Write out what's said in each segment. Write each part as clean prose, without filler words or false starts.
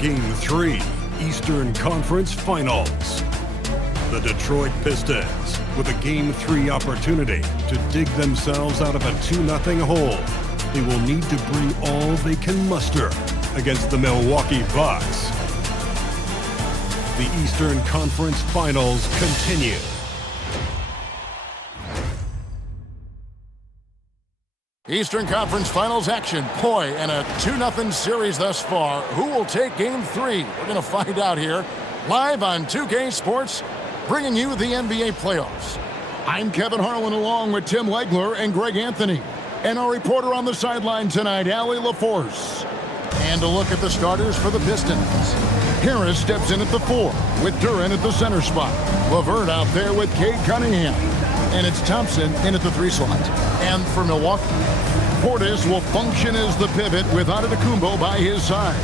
Game 3, Eastern Conference Finals. The Detroit Pistons, with a Game 3 opportunity to dig themselves out of a 2-0 hole. They will need to bring all they can muster against the Milwaukee Bucks. The Eastern Conference Finals continue. Eastern Conference Finals action. Boy, and a 2-0 series thus far. Who will take Game 3? We're going to find out here. Live on 2K Sports, bringing you the NBA playoffs. I'm Kevin Harlan along with Tim Legler and Greg Anthony. And our reporter on the sideline tonight, Allie LaForce. And a look at the starters for the Pistons. Harris steps in at the 4 with Duren at the center spot. LeVert out there with Cade Cunningham. And it's Thompson in at the 3 slot. And for Milwaukee, Portis will function as the pivot with Antetokounmpo by his side.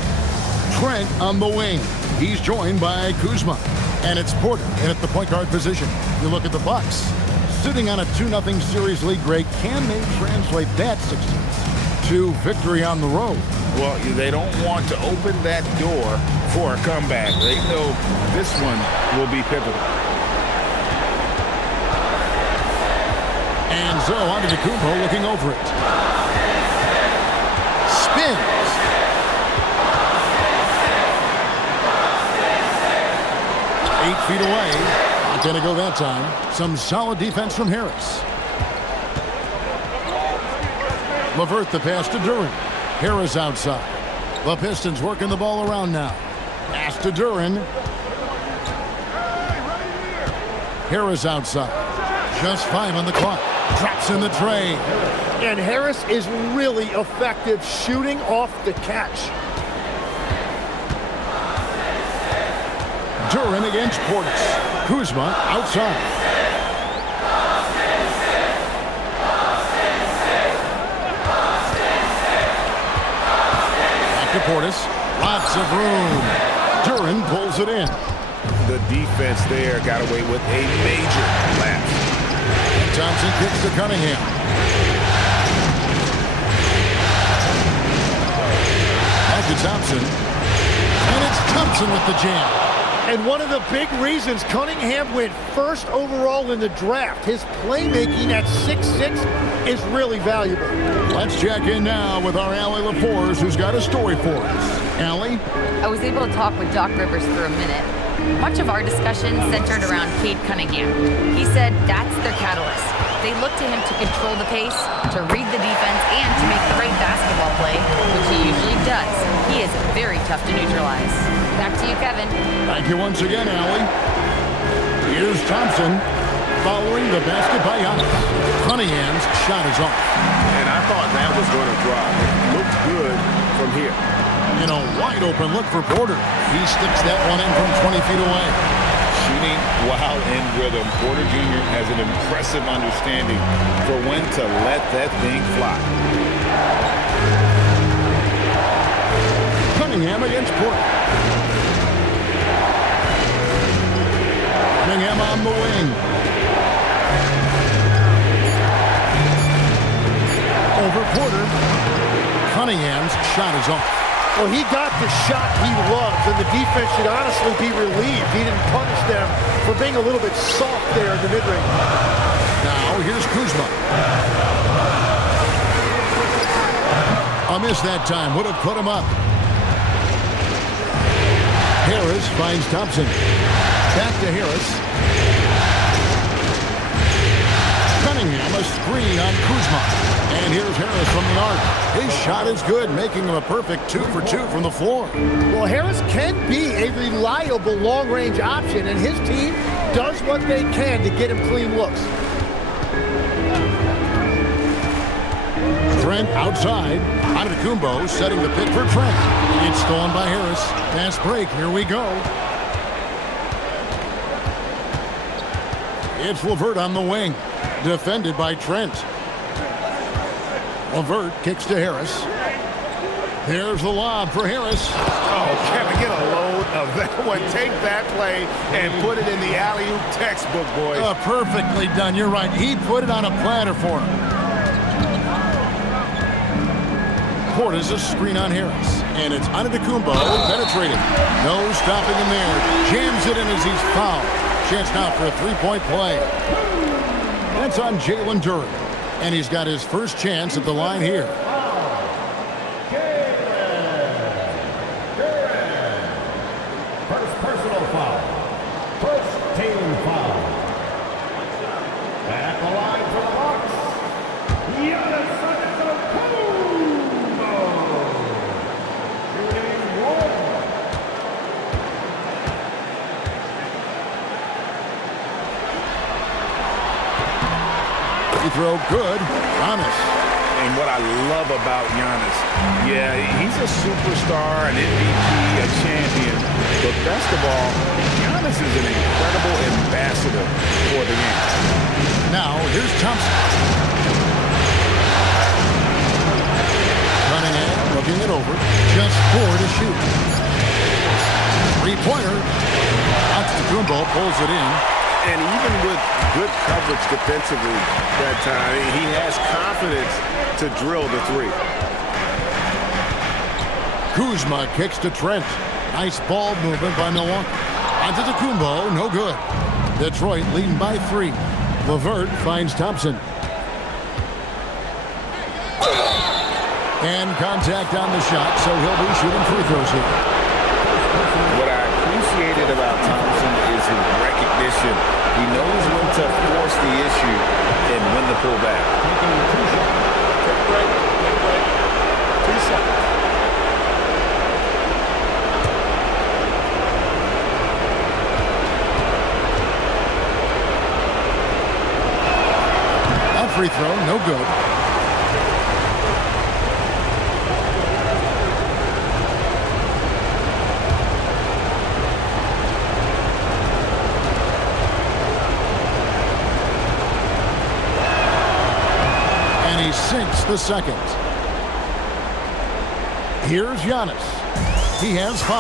Trent on the wing. He's joined by Kuzma. And it's Porter in at the point guard position. You look at the Bucks. Sitting on a 2-0 series lead, Greg, can they translate that success to victory on the road? Well, they don't want to open that door for a comeback. They know this one will be pivotal. And so Antetokounmpo looking over it. Spins. 8 feet away. Not going to go that time. Some solid defense from Harris. LeVert the pass to Duren. Harris outside. The Pistons working the ball around now. Pass to Duren. Harris outside. Just 5 on the clock. Drops in the tray. And Harris is really effective shooting off the catch. Duren against Portis. Kuzma outside. Back to Portis. Lots of room. Duren pulls it in. The defense there got away with a major lapse. Thompson kicks to Cunningham. Back to Thompson. And it's Thompson with the jam. And one of the big reasons Cunningham went first overall in the draft, his playmaking at 6'6" is really valuable. Let's check in now with our Allie LaForce, who's got a story for us. Allie? I was able to talk with Doc Rivers for a minute. Much of our discussion centered around Cade Cunningham. He said that's their catalyst. They look to him to control the pace, to read the defense, and to make the right basketball play, which he usually does. He is very tough to neutralize. Back to you, Kevin. Thank you once again, Allie. Here's Thompson following the basket by Giannis. Cunningham's shot is off. And I thought that was going to drop. It looked good from here. In a wide open look for Porter. He sticks that one in from 20 feet away. Shooting while in rhythm. Porter Jr. has an impressive understanding for when to let that thing fly. Cunningham against Porter. Cunningham on the wing. Over Porter. Cunningham's shot is off. Well, he got the shot he loves, and the defense should honestly be relieved. He didn't punish them for being a little bit soft there in the mid-range. Now, here's Kuzma. A miss that time. Would have put him up. Harris finds Thompson. Back to Harris. Cunningham, a screen on Kuzma. And here's Harris from the arc. His shot is good, making him a perfect 2 for 2 from the floor. Well, Harris can be a reliable long-range option, and his team does what they can to get him clean looks. Trent outside. Antetokounmpo setting the pick for Trent. It's stolen by Harris. Fast break. Here we go. It's LeVert on the wing. Defended by Trent. LeVert kicks to Harris. Here's the lob for Harris. Oh, can I get a load of that one? Take that play and put it in the alley-oop textbook, boys. Perfectly done. You're right. He put it on a platter for him. Portis a screen on Harris. And it's Antetokounmpo penetrating. No stopping him there. Jams it in as he's fouled. Chance now for a three-point play. That's on Jalen Duren. And he's got his first chance at the line here. First personal foul. First Tatum foul. At the line for the Bucks. Giannis Antetokounmpo. Shooting one. Free throw good. Giannis. And what I love about Giannis, yeah, he's a superstar, an MVP, a champion. But best of all, Giannis is an incredible ambassador for the game. Now, here's Thompson. Cunningham looking it over. Just 4 to shoot. Three-pointer. Antetokounmpo pulls it in. And even with good coverage defensively that time, he has confidence to drill the three. Kuzma kicks to Trent. Nice ball movement by Milwaukee. Antetokounmpo, no good. Detroit leading by 3. LeVert finds Thompson. And contact on the shot, so he'll be shooting free throws here. What I appreciated about Thompson is his recognition. He knows when to force the issue and when to pull back. Take a break. 2 seconds. That free throw, no good. He sinks the second. Here's Giannis. He has 5.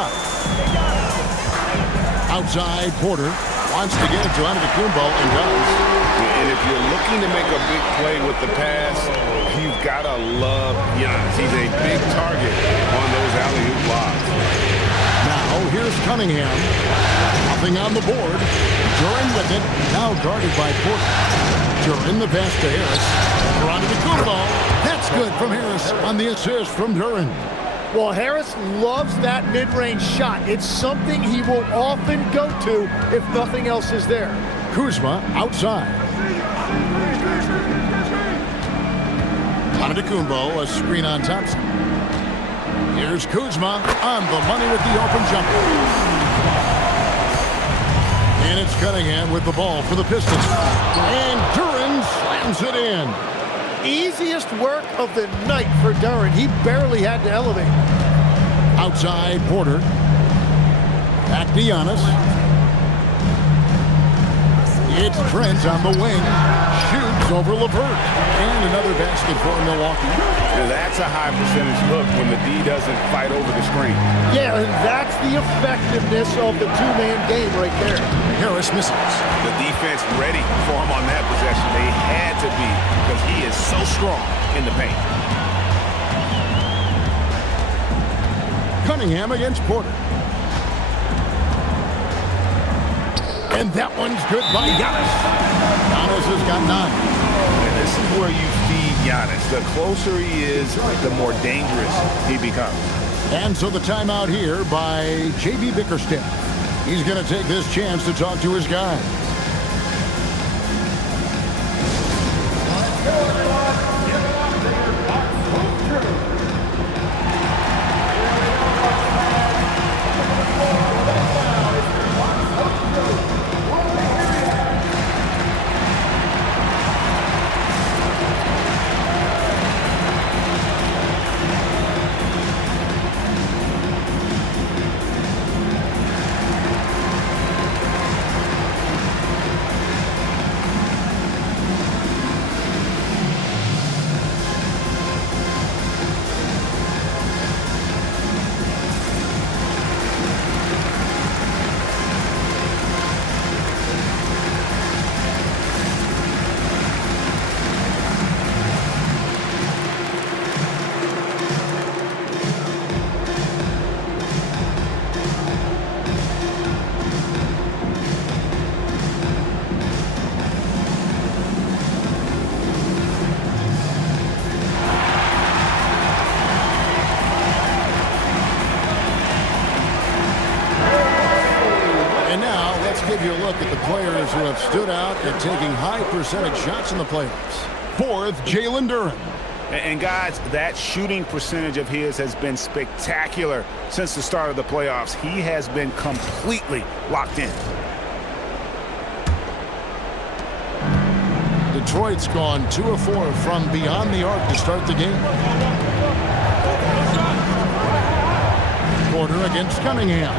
Outside, Porter wants to get it to Antetokounmpo and does. And if you're looking to make a big play with the pass, you've got to love Giannis. He's a big target on those alley-oop lobs. Now, here's Cunningham. Nothing on the board. Duren with it. Now guarded by Porter. Duren the pass to Harris. For Antetokounmpo. That's good from Harris on the assist from Duren. Well, Harris loves that mid-range shot. It's something he will often go to if nothing else is there. Kuzma outside. Antetokounmpo, a screen on Thompson. Here's Kuzma on the money with the open jumper. And it's Cunningham with the ball for the Pistons. And Duren slams it in. Easiest work of the night for Duren. He barely had to elevate. Outside, Porter. Back to Giannis. It's Trent on the wing. Shoots over LeVert. And another basket for Milwaukee. Now that's a high percentage look when the D doesn't fight over the screen. Yeah, and that's the effectiveness of the two-man game right there. Harris misses. The defense ready for him on that possession. They had to be because he is so strong in the paint. Cunningham against Porter. And that one's good by Giannis. Giannis has got 9. And this is where you feed Giannis. The closer he is, the more dangerous he becomes. And so the timeout here by J.B. Bickerstaff. He's going to take this chance to talk to his guy. taking high percentage shots in the playoffs. Fourth, Jalen Duren. And guys, that shooting percentage of his has been spectacular since the start of the playoffs. He has been completely locked in. Detroit's gone 2 of 4 from beyond the arc to start the game. Porter against Cunningham.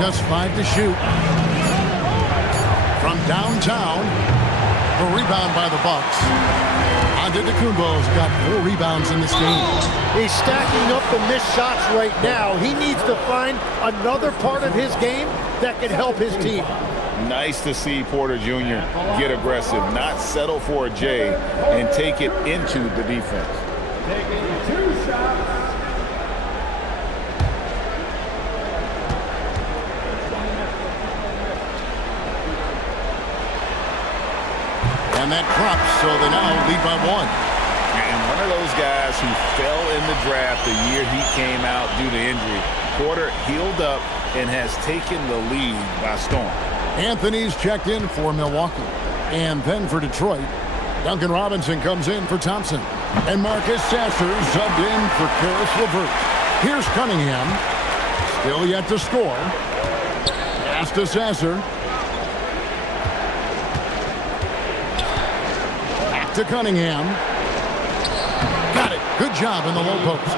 Just 5 to shoot. From downtown, the rebound by the Bucks. Antetokounmpo's got 4 rebounds in this game. He's stacking up the missed shots right now. He needs to find another part of his game that can help his team. Nice to see Porter Jr. get aggressive, not settle for a J, and take it into the defense. Taking 2 shots. And that drops, so they now lead by 1. And one of those guys who fell in the draft the year he came out due to injury. Porter healed up and has taken the lead by storm. Anthony's checked in for Milwaukee. And then for Detroit, Duncan Robinson comes in for Thompson. And Marcus Sasser subbed in for Karis LeVert. Here's Cunningham. Still yet to score. Pass to Sasser. To Cunningham. Got it. Good job in the low post.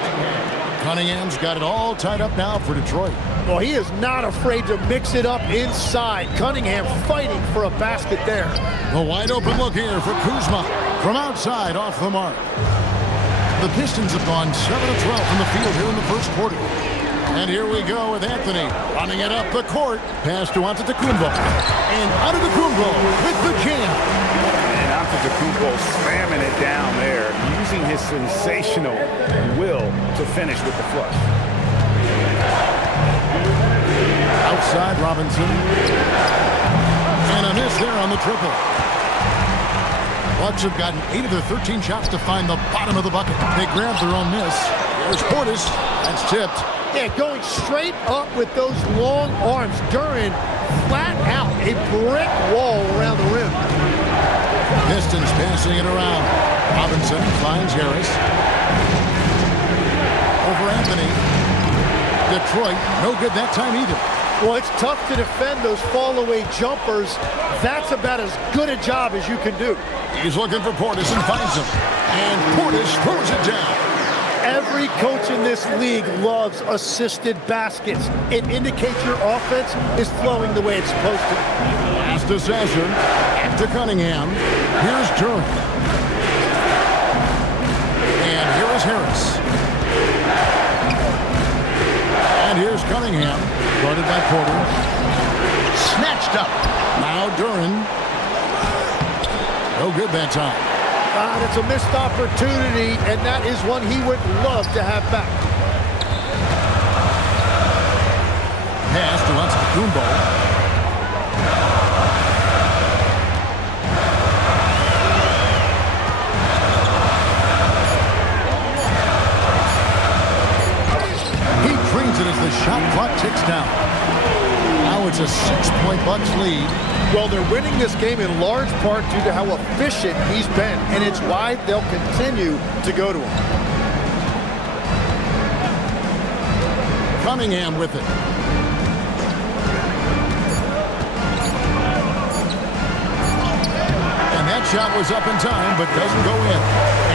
Cunningham's got it all tied up now for Detroit. Well, he is not afraid to mix it up inside. Cunningham fighting for a basket there. A wide open look here for Kuzma. From outside, off the mark. The Pistons have gone 7 of 12 from the field here in the first quarter. And here we go with Anthony running it up the court. Pass to Antetokounmpo. And Antetokounmpo with the jam. Antetokounmpo slamming it down there, using his sensational will to finish with the flush. Outside Robinson. And a miss there on the triple. Bucks have gotten 8 of their 13 shots to find the bottom of the bucket. They grabbed their own miss. There's Portis. That's tipped. Yeah, going straight up with those long arms. Duren flat out, a brick wall around the rim. Pistons passing it around. Robinson finds Harris. Over Anthony. Detroit, no good that time either. Well, it's tough to defend those fall-away jumpers. That's about as good a job as you can do. He's looking for Portis and finds him. And Portis throws it down. Every coach in this league loves assisted baskets. It indicates your offense is flowing the way it's supposed to. Pass to Sasser. Back to Cunningham. Here's Duren. And here is Harris. And here's Cunningham. Guarded by Porter. Snatched up. Now Duren. No good that time. It's a missed opportunity, and that is one he would love to have back. Pass to Antetokounmpo. He drains it as the shot clock ticks down. Now it's a 6-point Bucks lead. Well, they're winning this game in large part due to how efficient he's been, and it's why they'll continue to go to him. Cunningham with it. And that shot was up in time, but doesn't go in.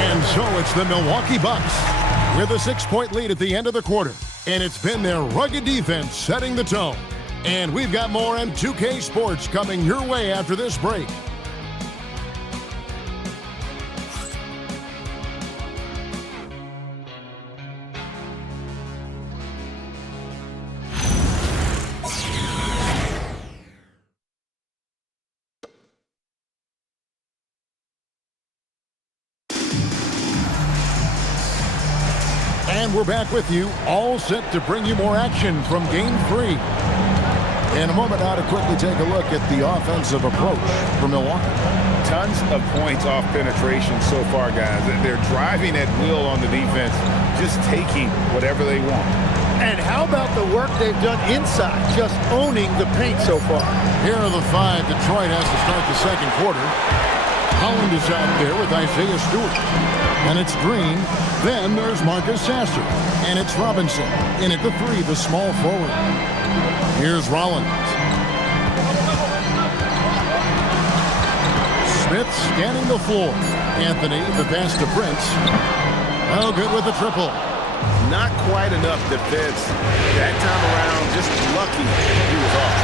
And so it's the Milwaukee Bucks with a 6-point lead at the end of the quarter. And it's been their rugged defense setting the tone. And we've got more on 2K Sports coming your way after this break. And we're back with you, all set to bring you more action from Game 3. In a moment now to quickly take a look at the offensive approach for Milwaukee. Tons of points off penetration so far, guys. They're driving at will on the defense, just taking whatever they want. And how about the work they've done inside, just owning the paint so far? Here are the 5 Detroit has to start the second quarter. Holland is out there with Isaiah Stewart. And it's Green. Then there's Marcus Sasser. And it's Robinson. In at the 3, the small forward. Here's Rollins. Smith scanning the floor. Anthony, the pass to Prince. Oh, good with the triple. Not quite enough defense. That time around, just lucky he was off.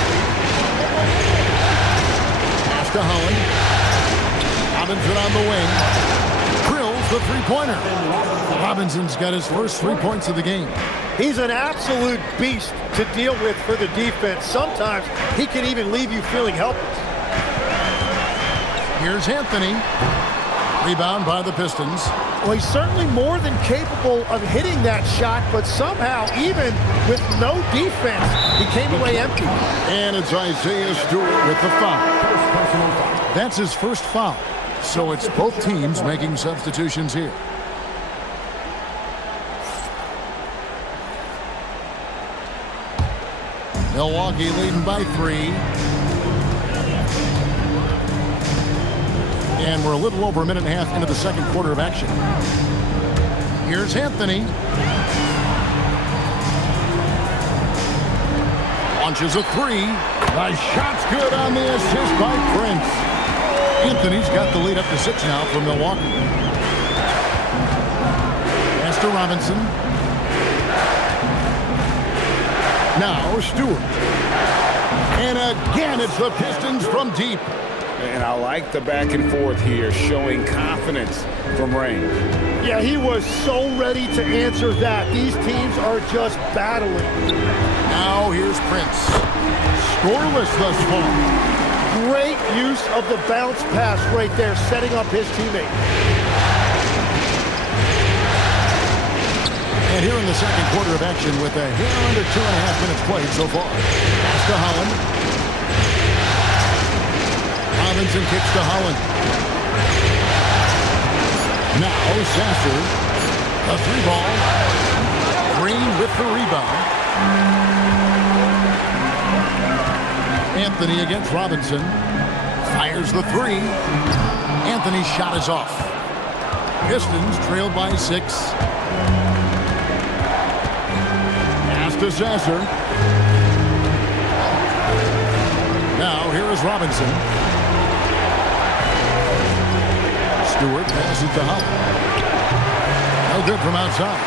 Pass to Holland. Robinson on the wing. Drills the three-pointer. Robinson's got his first 3 points of the game. He's an absolute beast to deal with for the defense. Sometimes he can even leave you feeling helpless. Here's Anthony. Rebound by the Pistons. Well, he's certainly more than capable of hitting that shot, but somehow, even with no defense, he came away empty. And it's Isaiah Stewart with the foul. That's his first foul. So it's both teams making substitutions here. Milwaukee leading by 3. And we're a little over a minute and a half into the second quarter of action. Here's Anthony. Launches a 3. The shot's good on the assist by Prince. Anthony's got the lead up to 6 now for Milwaukee. Pass to Robinson. Now Stewart. And again, it's the Pistons from deep. And I like the back and forth here, showing confidence from range. Yeah, he was so ready to answer that. These teams are just battling. Now here's Prince. Scoreless thus far. Great use of the bounce pass right there, setting up his teammate. And here in the second quarter of action with a hair under 2.5 minutes played so far. Pass to Holland. Robinson kicks to Holland. Now Sasser. A 3-ball. Green with the rebound. Anthony against Robinson. Fires the 3. Anthony's shot is off. Pistons trailed by 6. Pass to Sasser. Now here is Robinson. Stewart passes to Holland. No good from outside.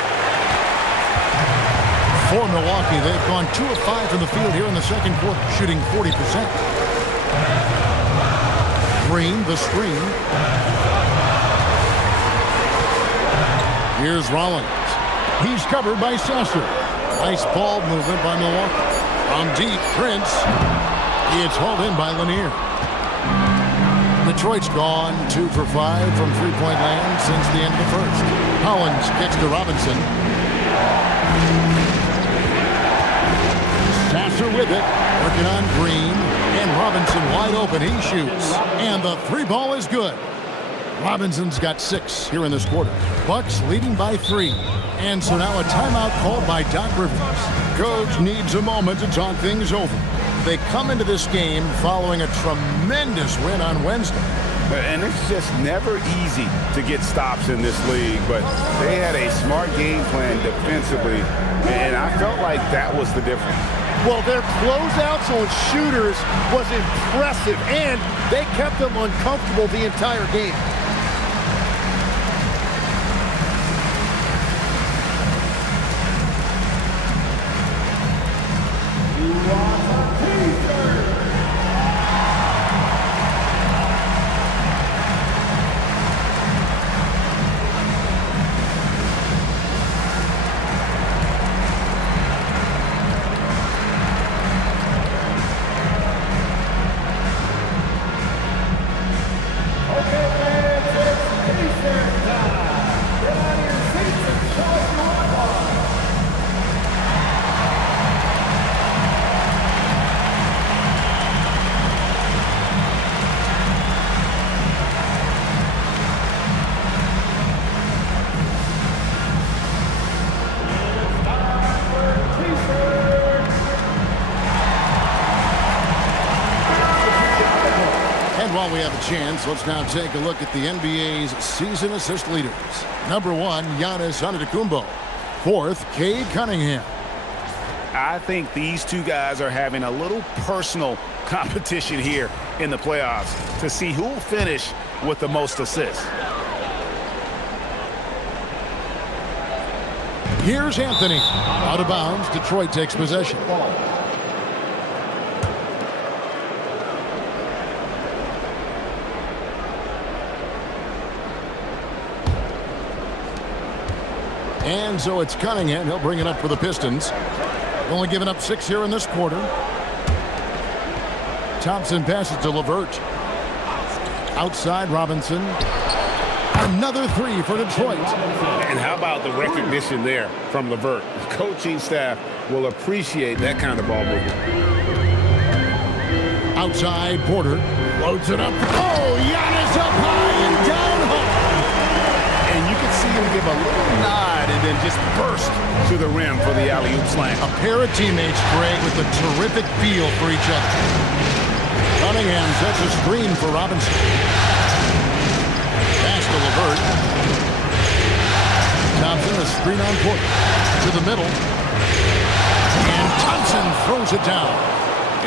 For Milwaukee, they've gone 2 of 5 from the field here in the second quarter, shooting 40%. Green, the screen. Here's Rollins. He's covered by Sasser. Nice ball movement by Milwaukee. From deep, Prince. It's hauled in by Lanier. Detroit's gone 2 for 5 from three-point land since the end of the first. Hollins kicks to Robinson. Sasser with it, working on Green, and Robinson wide open. He shoots, and the 3-ball is good. Robinson's got 6 here in this quarter. Bucks leading by 3. And so now a timeout called by Doc Rivers. Coach needs a moment to talk things over. They come into this game following a tremendous win on Wednesday. And it's just never easy to get stops in this league, but they had a smart game plan defensively, and I felt like that was the difference. Well, their closeouts on shooters was impressive, and they kept them uncomfortable the entire game. Okay, fans, And while we have a chance, let's now take a look at the NBA's season assist leaders. Number 1, Giannis Antetokounmpo. 4th, Cade Cunningham. I think these two guys are having a little personal competition here in the playoffs to see who will finish with the most assists. Here's Anthony. Out of bounds, Detroit takes possession. And so it's Cunningham. He'll bring it up for the Pistons. Only giving up 6 here in this quarter. Thompson passes to LeVert. Outside, Robinson. Another 3 for Detroit. And how about the recognition there from LeVert? The coaching staff will appreciate that kind of ball movement. Outside, Porter. Loads it up. Oh, Giannis up high and down hard. And you can see him give a little nod and then just burst to the rim for the alley-oop slam. A pair of teammates, Greg, with a terrific feel for each other. Cunningham sets a screen for Robinson. Pass to LeVert. Thompson, a screen on Porter. To the middle. And Thompson throws it down.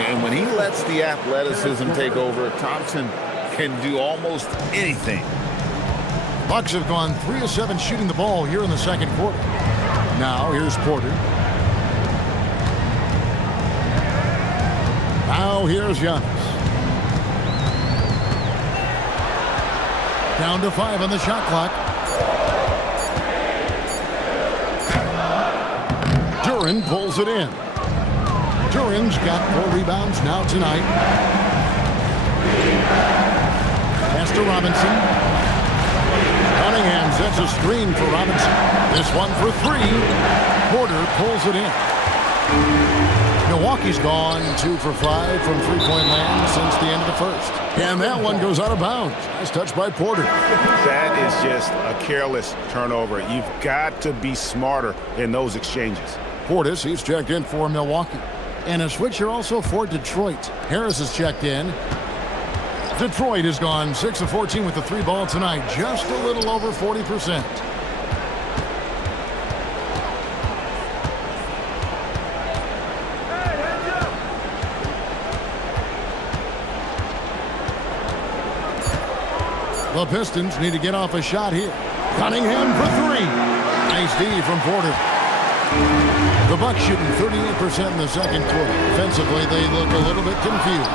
And when he lets the athleticism take over, Thompson can do almost anything. Bucks have gone 3 of 7 shooting the ball here in the second quarter. Now here's Porter. Now here's Giannis. Down to 5 on the shot clock. Duren pulls it in. Duren's got 4 rebounds now tonight. Pass to Robinson. Cunningham sets a screen for Robinson. This one for 3. Porter pulls it in. Milwaukee's gone 2 for 5 from three-point land since the end of the first. And that one goes out of bounds. Nice touch by Porter. That is just a careless turnover. You've got to be smarter in those exchanges. Portis, he's checked in for Milwaukee. And a switcher also for Detroit. Harris is checked in. Detroit has gone 6 of 14 with the 3 ball tonight. Just a little over 40%. The Pistons need to get off a shot here. Cunningham for 3. Nice D from Porter. The Bucks shooting 38% in the second quarter. Offensively, they look a little bit confused.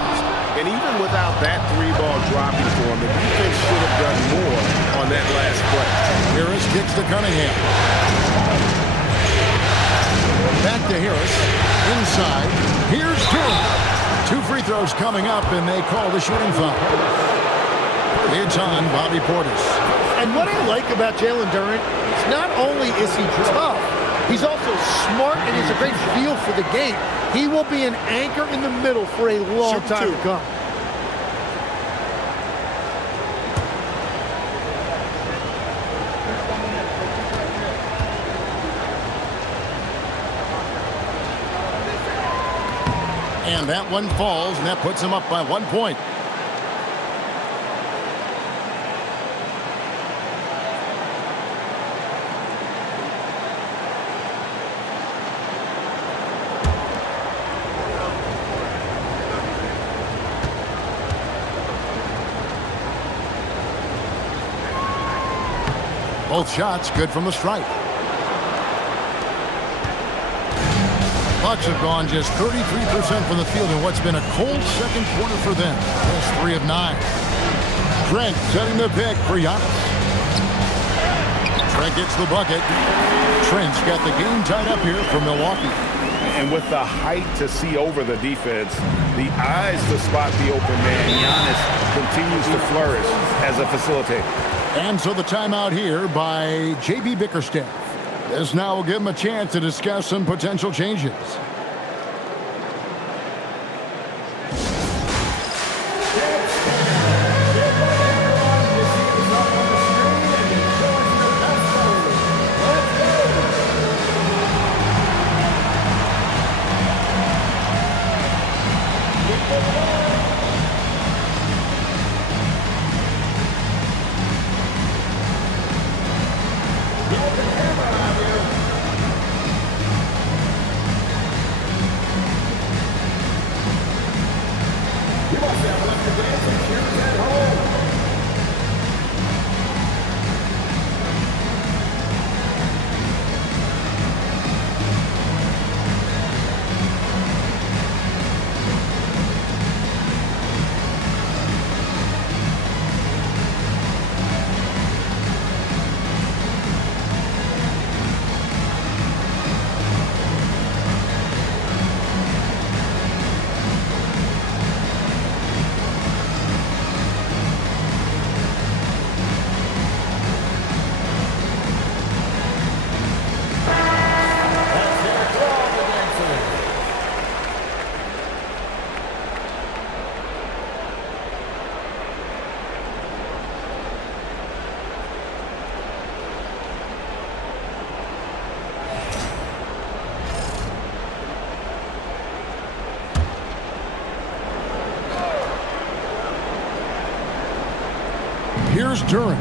And even without that 3-ball dropping for him, the defense should have done more on that last play. Harris kicks to Cunningham. Back to Harris. Inside. Here's Duren. 2 free throws coming up, and they call the shooting foul. It's on Bobby Portis. And what I like about Jalen Duren is not only is he tough, he's also smart and has a great feel for the game. He will be an anchor in the middle for a long time to come. And that one falls, and that puts him up by 1 point. Both shots good from the stripe. Bucks have gone just 33% from the field in what's been a cold second quarter for them. Just 3 of 9. Trent setting the pick for Giannis. Trent gets the bucket. Trent's got the game tied up here for Milwaukee. And with the height to see over the defense, the eyes to spot the open man, Giannis continues to flourish as a facilitator. And so the timeout here by J.B. Bickerstaff. This now will give him a chance to discuss some potential changes. must have left the dancing shoes at home. Here's Duran.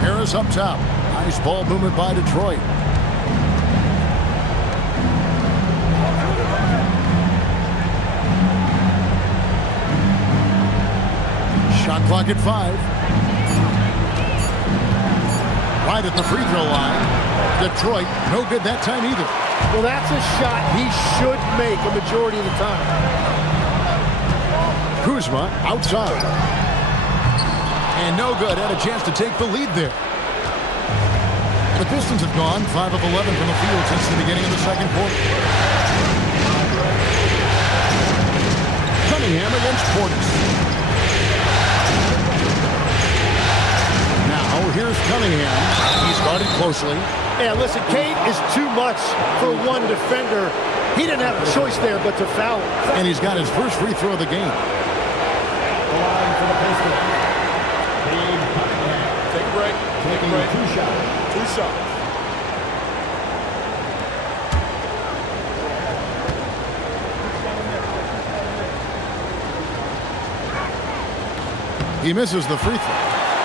Harris up top. Nice ball movement by Detroit. Shot clock at 5. Right at the free throw line. Detroit, no good that time either. Well, that's a shot he should make a majority of the time. Kuzma outside. And no good. Had a chance to take the lead there. The Pistons have gone 5 of 11 from the field since the beginning of the second quarter. Cunningham against Portis. Now here's Cunningham. He's guarded closely. Yeah, listen, Cade is too much for one defender. He didn't have a choice there but to foul him. And he's got his first free throw of the game. The line for the Pistons. Take a break. Taking 2 shots. 2 shots. He misses the free throw.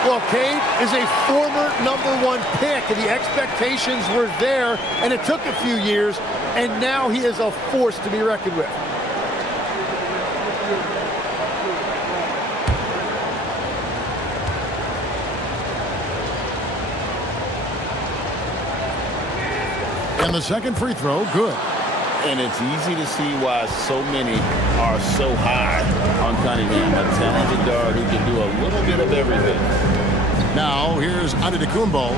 Well, Cade is a former #1 pick, and the expectations were there, and it took a few years, and now he is a force to be reckoned with. And the second free throw, good. And it's easy to see why so many are so high on Cunningham, a talented guard who can do a little bit of everything. Now here's Antetokounmpo,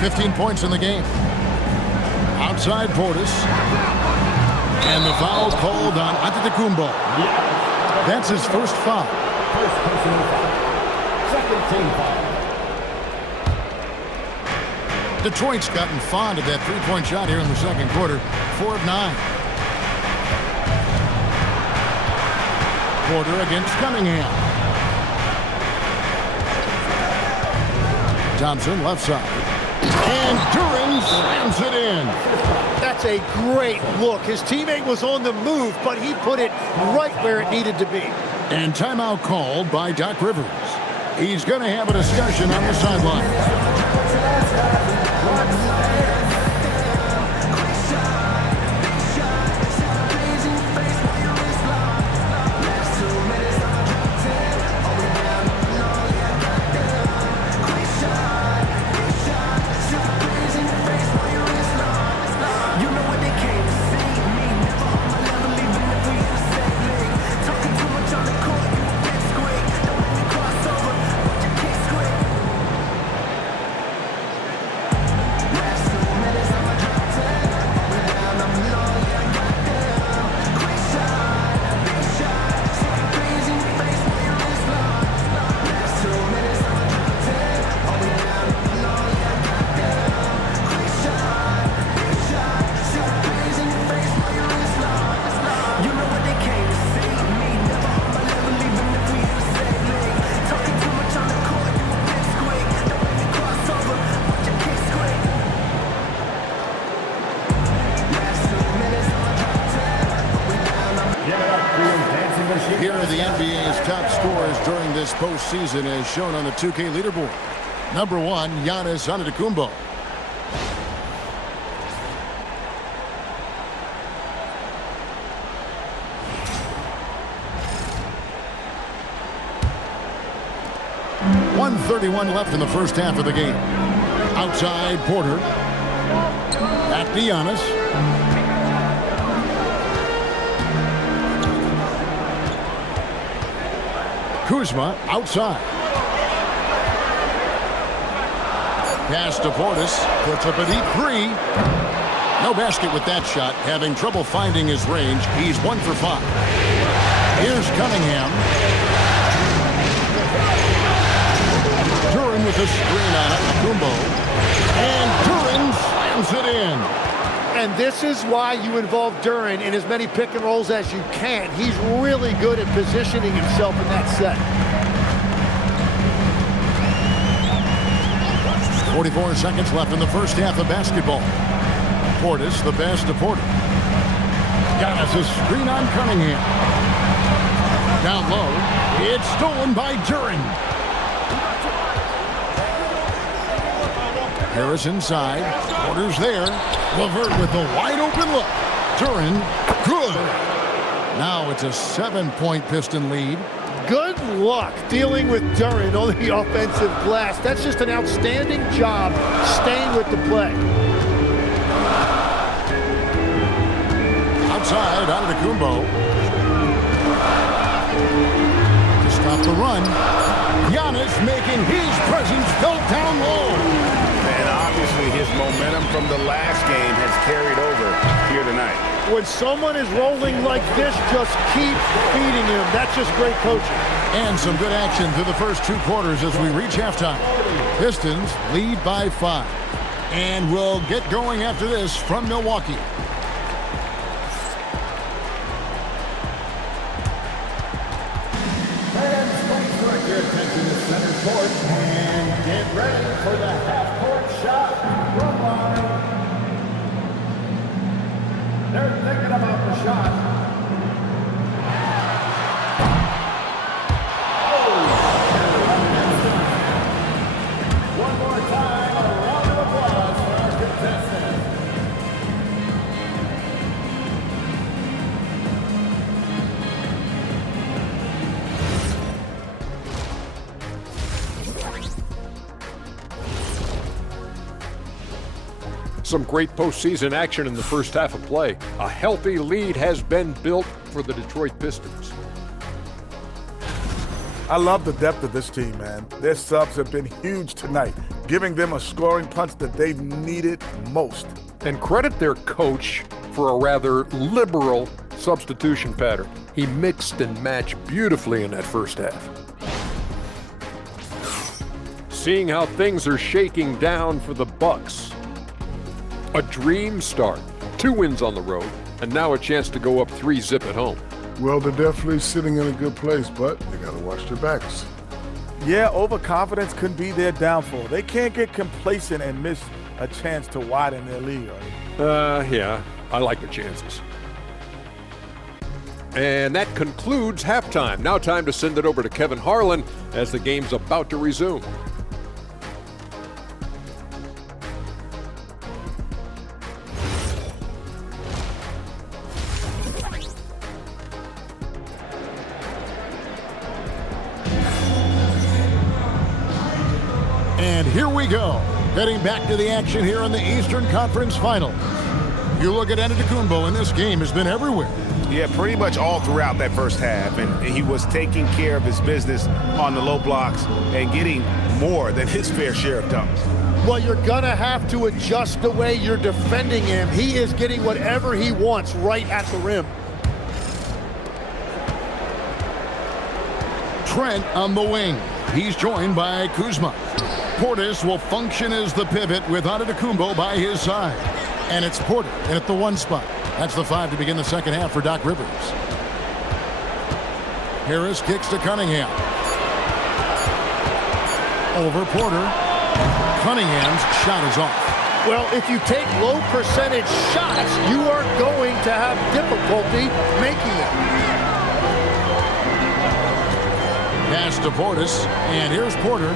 15 points in the game. Outside Portis. And the foul called on Antetokounmpo. That's his first foul. First personal foul. Second team foul. Detroit's gotten fond of that three-point shot here in the second quarter. 4 of 9. Porter against Cunningham. Thompson left side. And Duran slams it in. That's a great look. His teammate was on the move, but he put it right where it needed to be. And timeout called by Doc Rivers. He's going to have a discussion on the sideline. Here are the NBA's top scorers during this postseason as shown on the 2K leaderboard. Number 1, Giannis Antetokounmpo. 1:31 left in the first half of the game. Outside, Porter. Back to Giannis. Kuzma outside. Pass to Portis. Puts up a deep three. No basket with that shot. Having trouble finding his range. He's 1 for 5. Here's Cunningham. Duren with a screen on it. Kumbo. And Duren slams it in. And this is why you involve Duren in as many pick and rolls as you can. He's really good at positioning himself in that set. 44 seconds left in the first half of basketball. Portis, the pass to Porter. Giannis, a screen on Cunningham. Down low. It's stolen by Duren. Harris inside. Porter's there. LeVert with a wide open look. Duren, good. Now it's a 7-point Piston lead. Good luck dealing with Duren on the offensive glass. That's just an outstanding job staying with the play. Outside, out of the Kumbo. To stop the run. Giannis making his presence felt down low. And obviously his momentum from the last game has carried over here tonight. When someone is rolling like this, just keep feeding him. That's just great coaching. And some good action through the first 2 quarters as we reach halftime. Pistons lead by 5. And we'll get going after this from Milwaukee. Fans, please direct your attention to center court and get ready for the half-court shot run line. They're thinking about the shot. One more time, a round of applause for our contestants. Some great postseason action in the first half of play. A healthy lead has been built for the Detroit Pistons. I love the depth of this team, man. Their subs have been huge tonight, giving them a scoring punch that they've needed most. And credit their coach for a rather liberal substitution pattern. He mixed and matched beautifully in that first half. Seeing how things are shaking down for the Bucks. A dream start. 2 wins on the road, and now a chance to go up 3-zip at home. Well, they're definitely sitting in a good place, but they got to watch their backs. Yeah, overconfidence could be their downfall. They can't get complacent and miss a chance to widen their lead, right? Yeah, I like the chances. And that concludes halftime. Now time to send it over to Kevin Harlan as the game's about to resume. And here we go. Heading back to the action here in the Eastern Conference Finals. You look at Antetokounmpo, and this game has been everywhere. Yeah, pretty much all throughout that first half. And he was taking care of his business on the low blocks and getting more than his fair share of dunks. Well, you're going to have to adjust the way you're defending him. He is getting whatever he wants right at the rim. Trent on the wing. He's joined by Kuzma. Portis will function as the pivot with Antetokounmpo by his side. And it's Porter in at the 1 spot. That's the 5 to begin the second half for Doc Rivers. Harris kicks to Cunningham. Over Porter. Cunningham's shot is off. Well, if you take low percentage shots, you are going to have difficulty making them. Pass to Portis, and here's Porter.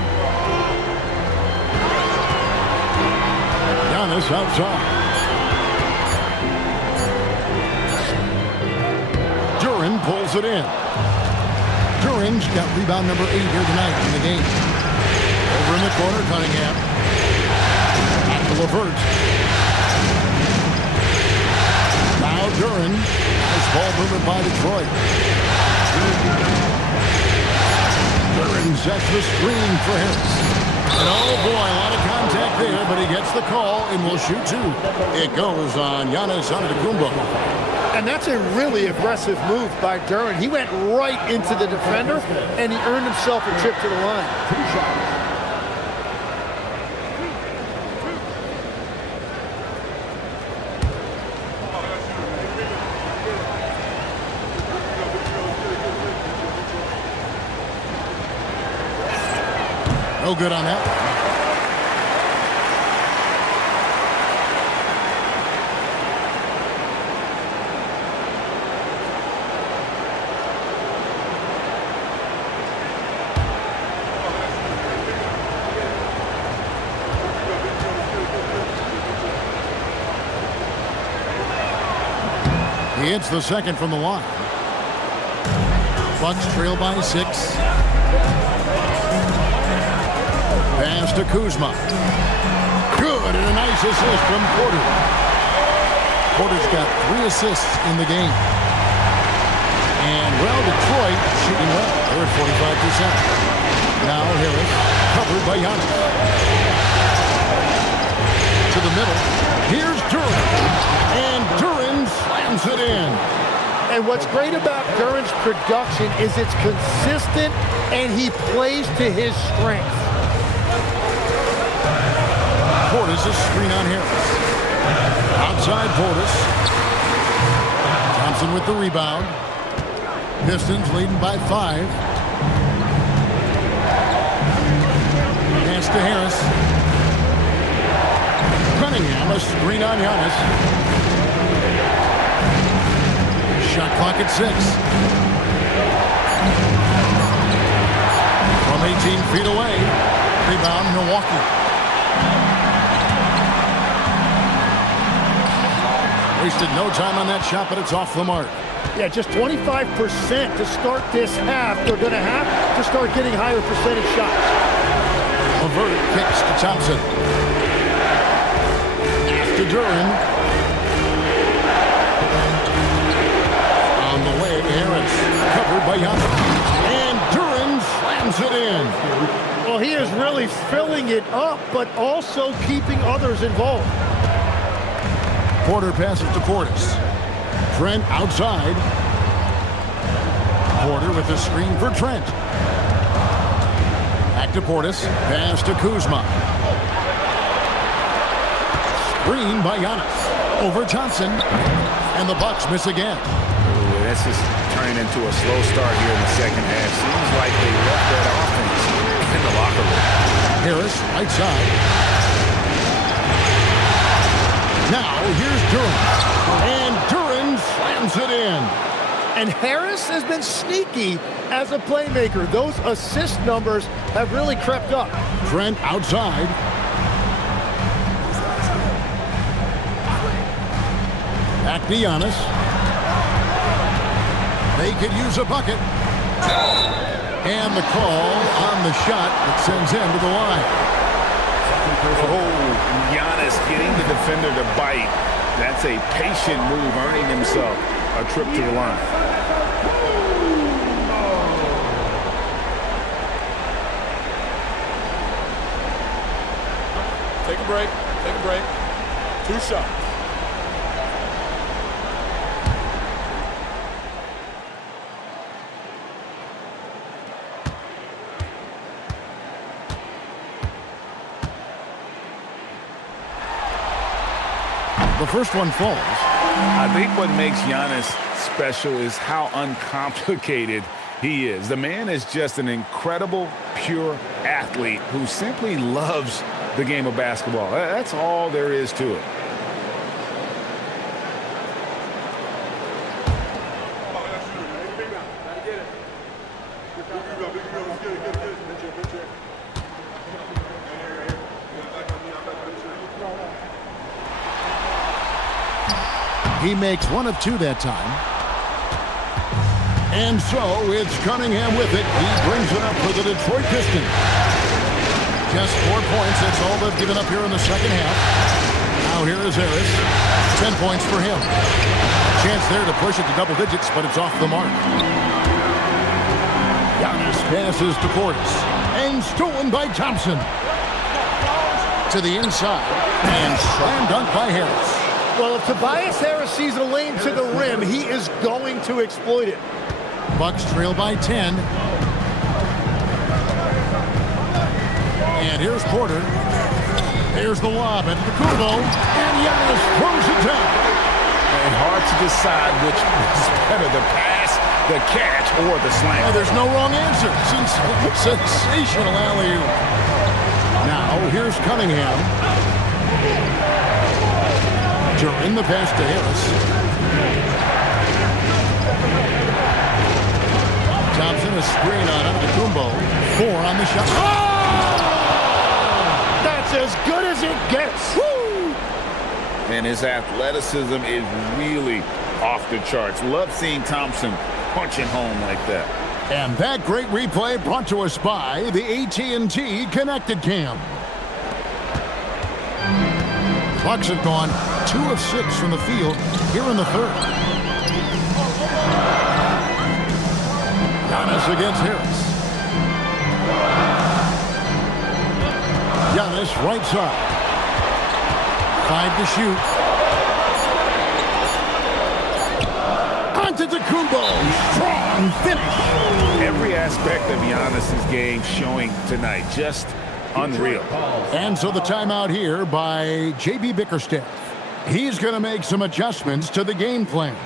Giannis outside. Duren pulls it in. Duren's got rebound number 8 here tonight in the game. Over in the corner, Cunningham. Back to LeVert. Now Duren. Nice ball movement by Detroit. Duren sets the screen for Harris. And oh boy, a lot of contact there, but he gets the call and will shoot two. It goes on Giannis Antetokounmpo. And that's a really aggressive move by Duren. He went right into the defender, and he earned himself a trip to the line. No good on that. He hits the second from the line. Bucks trail by 6. Pass to Kuzma. Good, and a nice assist from Porter. Porter's got 3 assists in the game. And, well, Detroit shooting well. They're at 45%. Now Harris, covered by Giannis. To the middle. Here's Duren. And Duren slams it in. And what's great about Duren's production is it's consistent, and he plays to his strengths. Portis a screen on Harris. Outside Portis. Thompson with the rebound. Pistons leading by 5. Pass to Harris. Cunningham a screen on Giannis. Shot clock at 6. From 18 feet away. Rebound Milwaukee. Wasted no time on that shot, but it's off the mark. Yeah, just 25% to start this half. They're going to have to start getting higher percentage shots. LeVert kicks to Thompson. To Duren. On the way, Harris. Covered by Giannis. And Duren slams it in. Well, he is really filling it up, but also keeping others involved. Porter passes to Portis. Trent outside. Porter with the screen for Trent. Back to Portis. Pass to Kuzma. Screen by Giannis. Over Thompson. And the Bucks miss again. Ooh, that's just turning into a slow start here in the second half. Seems like they left that offense in the locker room. Harris, right side. Now, here's Duren. And Duren slams it in. And Harris has been sneaky as a playmaker. Those assist numbers have really crept up. Trent outside. Back to Giannis. They could use a bucket. And the call on the shot that sends him to the line. Oh, Giannis getting the defender to bite. That's a patient move, earning himself a trip to the line. Take a break. Take a break. 2 shots. The first one falls. I think what makes Giannis special is how uncomplicated he is. The man is just an incredible, pure athlete who simply loves the game of basketball. That's all there is to it. He makes 1 of 2 that time. And so it's Cunningham with it. He brings it up for the Detroit Pistons. Just 4 points. That's all they've given up here in the second half. Now here is Harris. 10 points for him. Chance there to push it to double digits, but it's off the mark. Giannis passes to Portis. And stolen by Thompson. To the inside. And slam dunk by Harris. Well, if Tobias Harris sees a lane to the rim, he is going to exploit it. Bucks trail by 10. And here's Porter. Here's the lob into the Kubo. And Giannis throws it down. And hard to decide which is better, the pass, the catch, or the slam. Oh, there's no wrong answer. Sensational alley-oop. Now, here's Cunningham. During the pass to Harris. Thompson, a screen on Antetokounmpo. 4 on the shot. Oh! That's as good as it gets. Woo! And his athleticism is really off the charts. Love seeing Thompson punching home like that. And that great replay brought to us by the AT&T Connected Cam. The Bucks have gone 2 of 6 from the field here in the third. Giannis against Harris. Giannis right side. 5 to shoot. Antetokounmpo, strong finish. Every aspect of Giannis's game showing tonight, just unreal. And so the timeout here by J.B. Bickerstaff. He's going to make some adjustments to the game plan.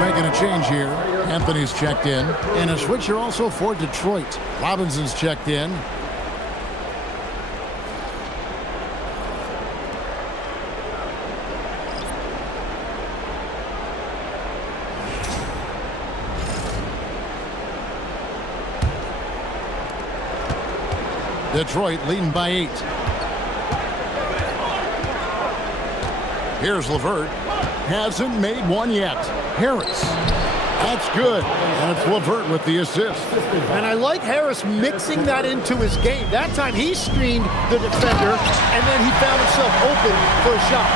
Making a change here. Anthony's checked in. And a switcher also for Detroit. Robinson's checked in. Detroit leading by 8. Here's LeVert. Hasn't made one yet. Harris. That's good. And it's LeVert with the assist. And I like Harris mixing that into his game. That time he screened the defender, and then he found himself open for a shot.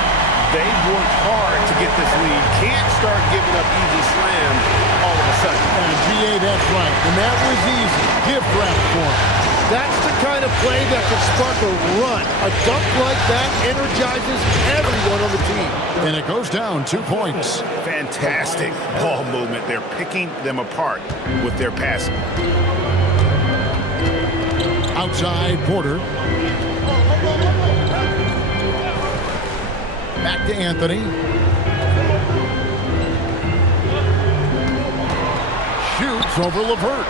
They've worked hard to get this lead. Can't start giving up easy slams all of a sudden. And GA, that's right. And that was easy. Gift wrap for him. That's the kind of play that can spark a run. A dunk like that energizes everyone on the team. And it goes down 2 points. Fantastic ball movement. They're picking them apart with their passing. Outside, Porter. Back to Anthony. Shoots over LeVert.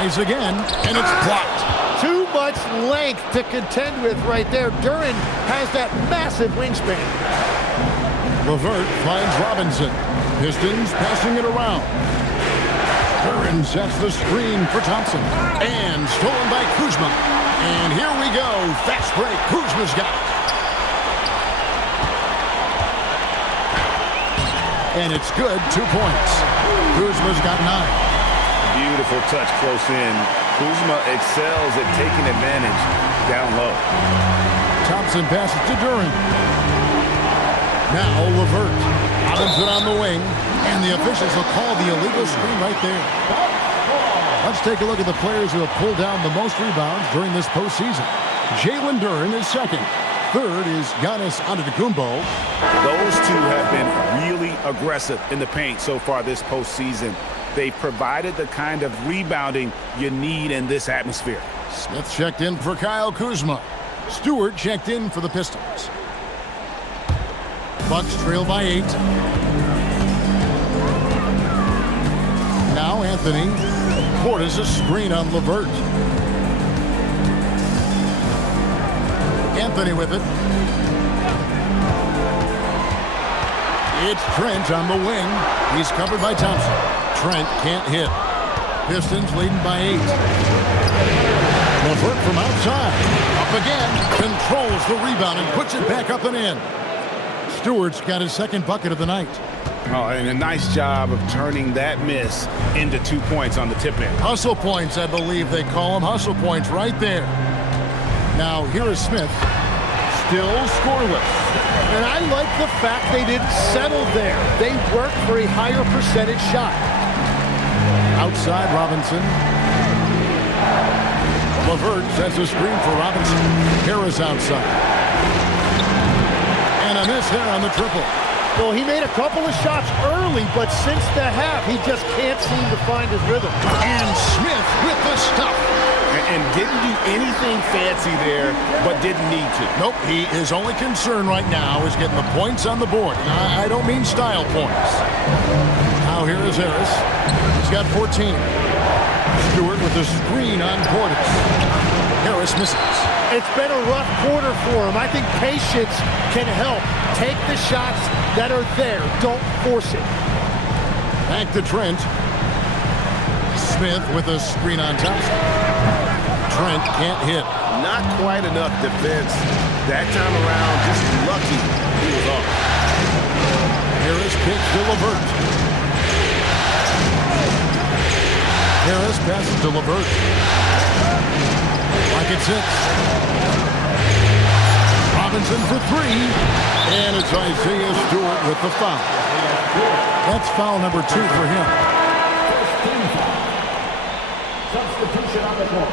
Tries again, and it's blocked. Too much length to contend with right there. Duren has that massive wingspan. LeVert finds Robinson. Pistons passing it around. Duren sets the screen for Thompson. And stolen by Kuzma. And here we go. Fast break. Kuzma's got it. And it's good. 2 points. Kuzma's got 9. Beautiful touch close in. Kuzma excels at taking advantage down low. Thompson passes to Duren. Now LeVert. Robinson on the wing. And the officials will call the illegal screen right there. Let's take a look at the players who have pulled down the most rebounds during this postseason. Jalen Duren is second. Third is Giannis Antetokounmpo. Those two have been really aggressive in the paint so far this postseason. They've provided the kind of rebounding you need in this atmosphere. Smith checked in for Kyle Kuzma. Stewart checked in for the Pistons. Bucks trail by 8. Now Anthony. Portis a screen on LeVert. Anthony with it. It's Trent on the wing. He's covered by Thompson. Trent can't hit. Pistons leading by 8. LeVert from outside. Up again. Controls the rebound and puts it back up and in. Stewart's got his second bucket of the night. Oh, and a nice job of turning that miss into 2 points on the tip in. Hustle points, I believe they call them. Hustle points right there. Now, here is Smith. Still scoreless. And I like the fact they didn't settle there. They worked for a higher percentage shot. Outside Robinson. LeVert sets a screen for Robinson. Harris outside. And a miss there on the triple. Well, he made a couple of shots early, but since the half, he just can't seem to find his rhythm. And Smith with the stuff. And didn't do anything fancy there, but didn't need to. Nope, his only concern right now is getting the points on the board. And I don't mean style points. Now here is Harris. He's got 14. Stewart with the screen on Portis. Harris misses. It's been a rough quarter for him. I think patience can help. Take the shots that are there. Don't force it. Back to Trent. Smith with a screen on Thompson. Trent can't hit. Not quite enough defense. That time around, just lucky he was off. Harris kicks to LeVert. Harris passes to LeVert. Like it's 6. Robinson for 3. And it's Isaiah Stewart with the foul. That's foul number 2 for him. Substitution on the court.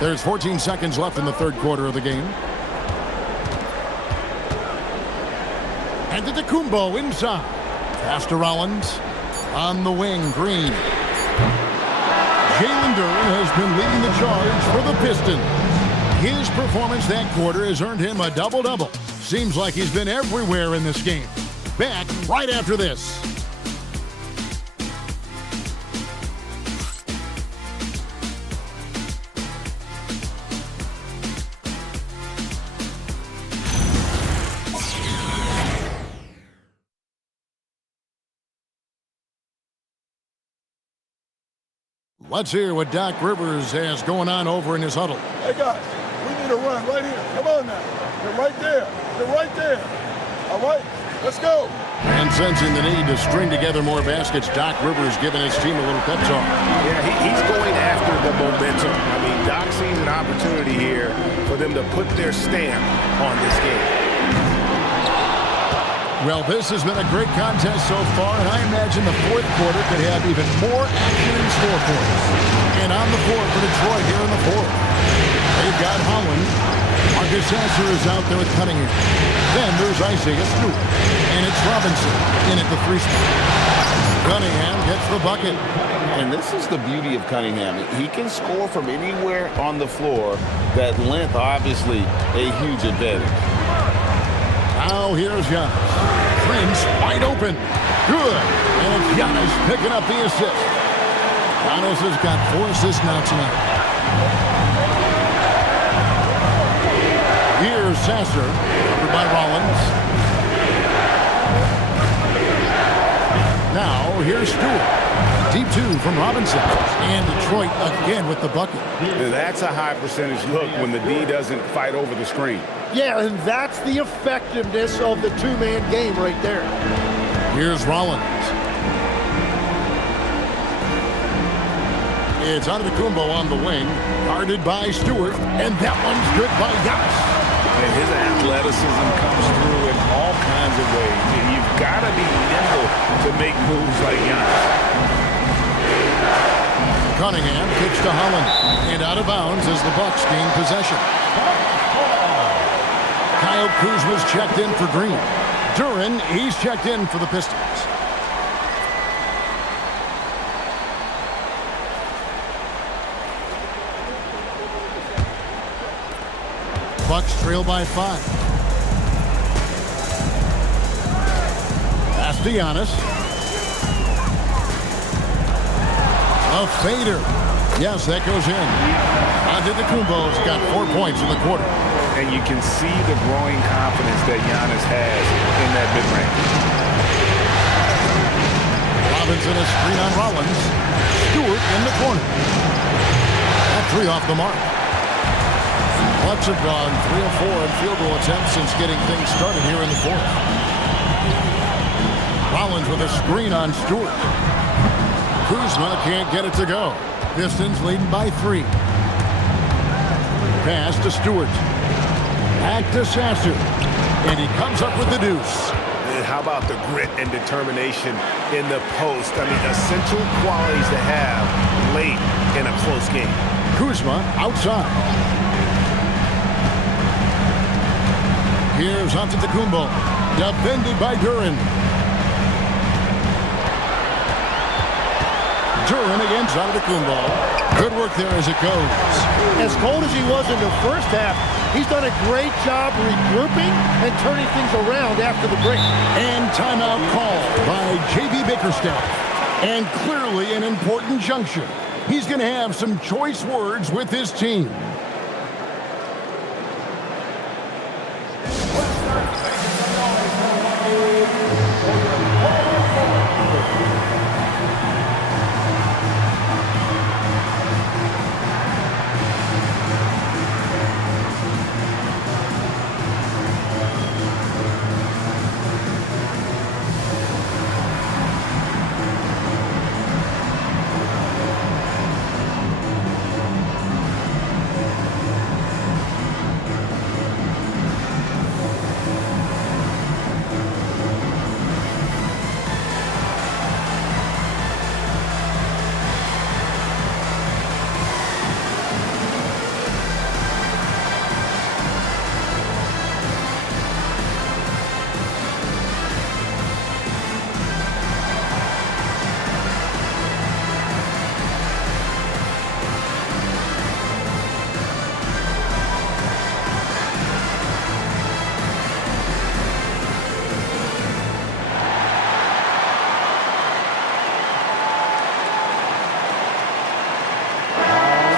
There's 14 seconds left in the third quarter of the game. And Antetokounmpo inside. Pass to Rollins. On the wing, Green. Jalen Duren has been leading the charge for the Pistons. His performance that quarter has earned him a double-double. Seems like he's been everywhere in this game. Back right after this. Let's hear what Doc Rivers has going on over in his huddle. Hey, guys, we need a run right here. Come on now. They're right there. They're right there. All right, let's go. And sensing the need to string together more baskets, Doc Rivers giving his team a little pep talk. Yeah, he's going after the momentum. I mean, Doc sees an opportunity here for them to put their stamp on this game. Well, this has been a great contest so far, and I imagine the fourth quarter could have even more action in store for us. And on the floor for Detroit here in the fourth. They've got Holland. Marcus Sasser is out there with Cunningham. Then there's Isaiah Stewart. And it's Robinson in at the 3 spot. Cunningham gets the bucket. And this is the beauty of Cunningham. He can score from anywhere on the floor. That length, obviously, a huge advantage. Now here's Giannis. Prince wide open. Good. And it's Giannis picking up the assist. Giannis has got 4 assists now tonight. Here's Sasser, covered by Rollins. Now here's Stewart. Deep 2 from Robinson. And Detroit again with the bucket. That's a high percentage look when the D doesn't fight over the screen. Yeah, and that's the effectiveness of the two-man game right there. Here's Rollins. It's Antetokounmpo on the wing, guarded by Stewart, and that one's good by Giannis. And his athleticism comes through in all kinds of ways. You've got to be nimble to make moves like Giannis. Cunningham kicks to Holland, and out of bounds as the Bucks gain possession. Kyle Kuzma's checked in for Green. Duren, he's checked in for the Pistons. Bucks trail by 5. Pass to Giannis. A fader. Yes, that goes in. Antetokounmpo's got 4 points in the quarter. And you can see the growing confidence that Giannis has in that mid-range. Robinson a screen on Rollins. Stewart in the corner. That 3 off the mark. Bucks have gone 3 of 4 in field goal attempts since getting things started here in the 4th. Rollins with a screen on Stewart. Kuzma can't get it to go. Pistons leading by 3. Pass to Stewart. Back to Sasser. And he comes up with the deuce. And how about the grit and determination in the post? I mean, essential qualities to have late in a close game. Kuzma outside. Here's Antetokounmpo. Defended by Duren. Duren against Antetokounmpo. Good work there as it goes. As cold as he was in the first half, he's done a great job regrouping and turning things around after the break. And timeout called by J.B. Bickerstaff. And clearly an important juncture. He's going to have some choice words with his team.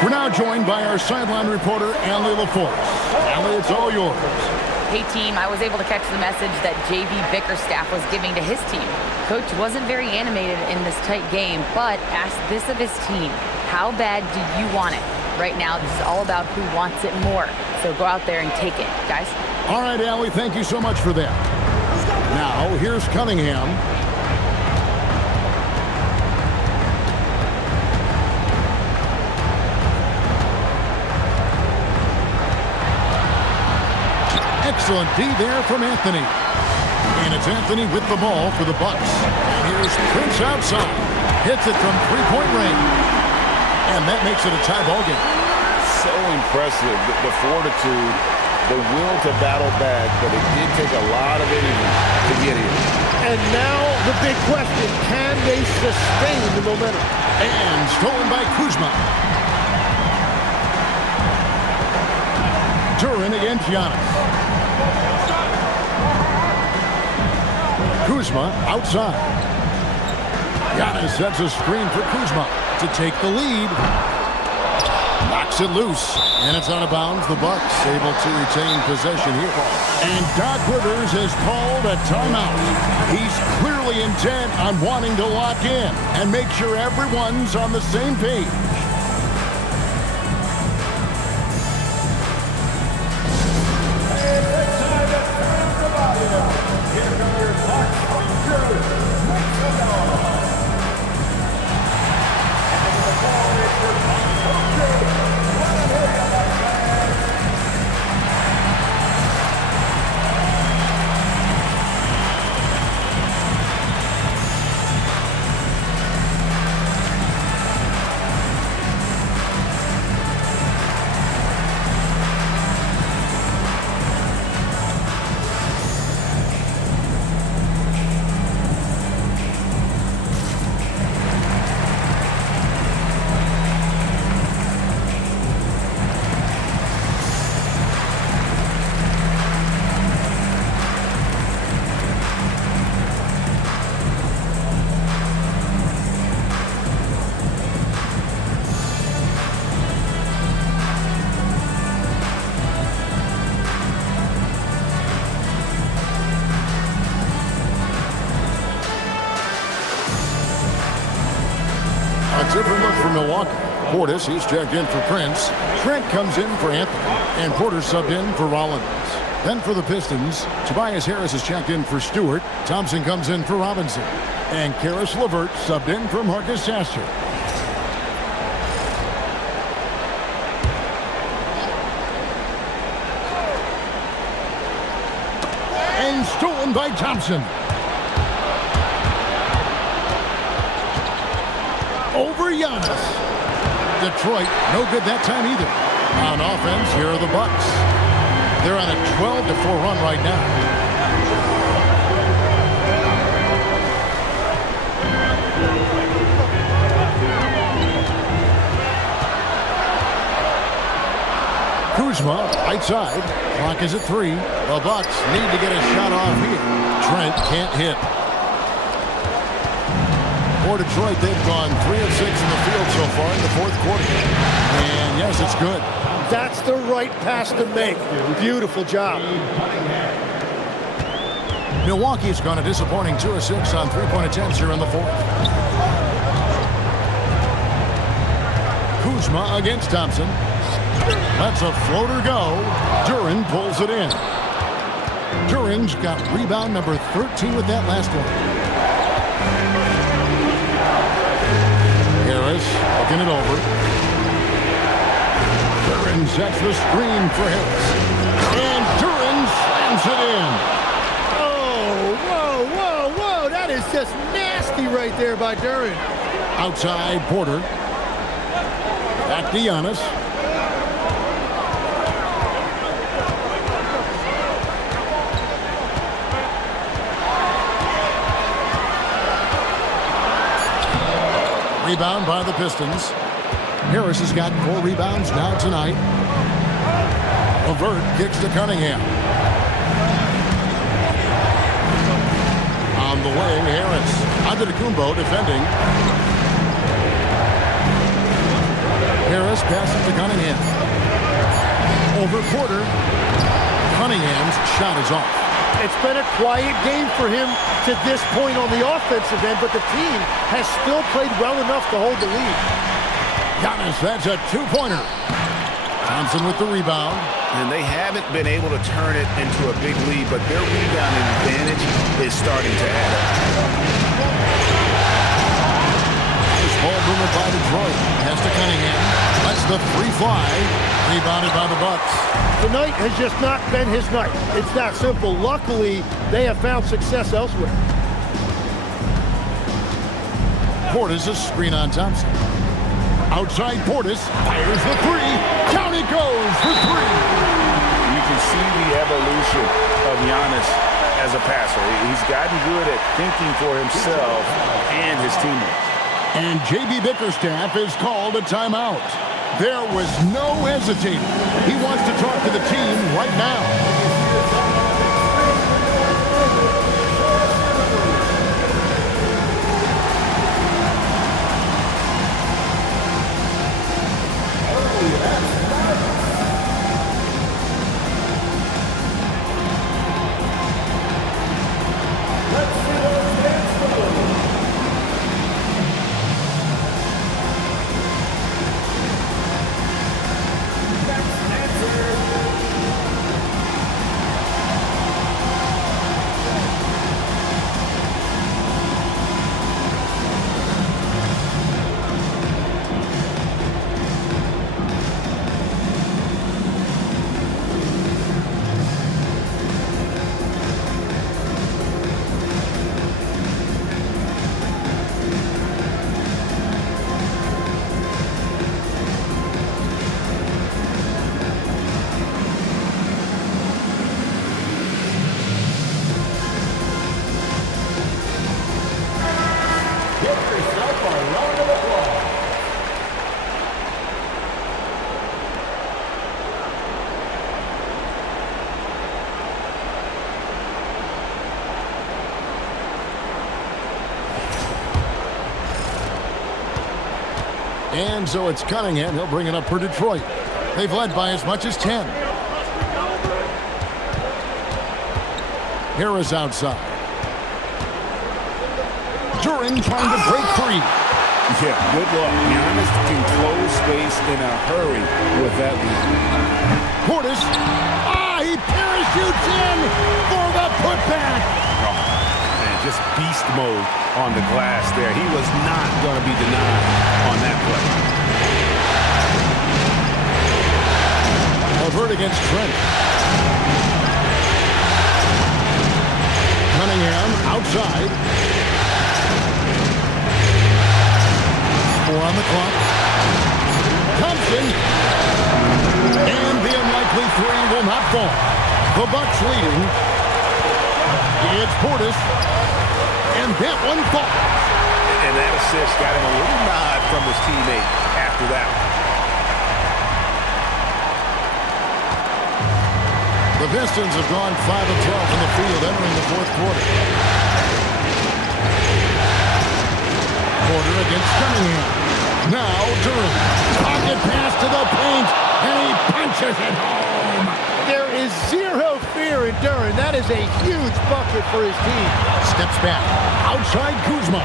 We're now joined by our sideline reporter, Allie LaForce. Allie, it's all yours. Hey, team, I was able to catch the message that J.B. Bickerstaff was giving to his team. Coach wasn't very animated in this tight game, but asked this of his team. How bad do you want it? Right now, this is all about who wants it more. So go out there and take it, guys. All right, Allie, thank you so much for that. Now, here's Cunningham. Excellent D there from Anthony. And it's Anthony with the ball for the Bucks. And here's Prince outside. Hits it from three-point range. And that makes it a tie ball game. So impressive, the fortitude, the will to battle back, but it did take a lot of energy to get here. And now the big question, can they sustain the momentum? And stolen by Kuzma. Duren against Giannis. Kuzma outside. Giannis sets a screen for Kuzma to take the lead. Knocks it loose, and it's out of bounds. The Bucks able to retain possession here. And Doc Rivers has called a timeout. He's clearly intent on wanting to lock in and make sure everyone's on the same page. A different look for Milwaukee. Portis, he's checked in for Prince. Trent comes in for Anthony. And Porter subbed in for Rollins. Then for the Pistons, Tobias Harris is checked in for Stewart. Thompson comes in for Robinson. And Karis LeVert subbed in for Marcus Sasser. And stolen by Thompson. Over Giannis. Detroit, no good that time either. On offense, here are the Bucks. They're on a 12-4 run right now. Kuzma, right side. Clock is at 3. The Bucks need to get a shot off here. Trent can't hit. For Detroit, they've gone 3 of 6 in the field so far in the fourth quarter. And yes, it's good. That's the right pass to make. Beautiful job. Milwaukee's gone a disappointing 2 of 6 on three-point attempts here in the fourth. Kuzma against Thompson. That's a floater go. Duren pulls it in. Duren's got rebound number 13 with that last one. Harris looking it over. Duren sets the screen for Harris. And Duren slams it in. Oh, whoa, whoa, whoa. That is just nasty right there by Duren. Outside Porter. Back to Giannis. Rebound by the Pistons. Harris has got 4 rebounds now tonight. LeVert kicks to Cunningham. On the wing, Harris. Antetokounmpo defending. Harris passes to Cunningham. Over Porter. Cunningham's shot is off. It's been a quiet game for him to this point on the offensive end, but the team has still played well enough to hold the lead. Giannis, that's a 2-pointer. Thompson with the rebound. And they haven't been able to turn it into a big lead, but their rebounding advantage is starting to add up. This ball movement by Detroit. Pass to Cunningham. That's the free fly. Rebounded by the Bucks. Tonight has just not been his night. It's that simple. Luckily, they have found success elsewhere. Portis a screen on Thompson. Outside Portis fires the 3. Down it goes for 3. You can see the evolution of Giannis as a passer. He's gotten good at thinking for himself and his teammates. And J.B. Bickerstaff has called a timeout. There was no hesitating. He wants to talk to the team right now. And so it's Cunningham. He'll bring it up for Detroit. They've led by as much as 10. Harris outside. Duren trying to break free. Yeah, good luck. Giannis can close space in a hurry with that lead. Portis. He parachutes in for the putback. Oh, man, just beast mode on the glass there. He was not going to be denied on that play. Levert against Trent. Cunningham outside. 4 on the clock. Thompson. And the unlikely 3 will not fall. The Bucks leading. It's Portis. And that one falls. And that assist got him a little nod from his teammate after that. The Pistons have gone 5 of 12 in the field entering the fourth quarter. Porter against Cunningham. Now Durham. Pocket pass to the paint, and he punches it home. There is zero fear in Durham. That is a huge bucket for his team. Steps back. Outside Kuzma.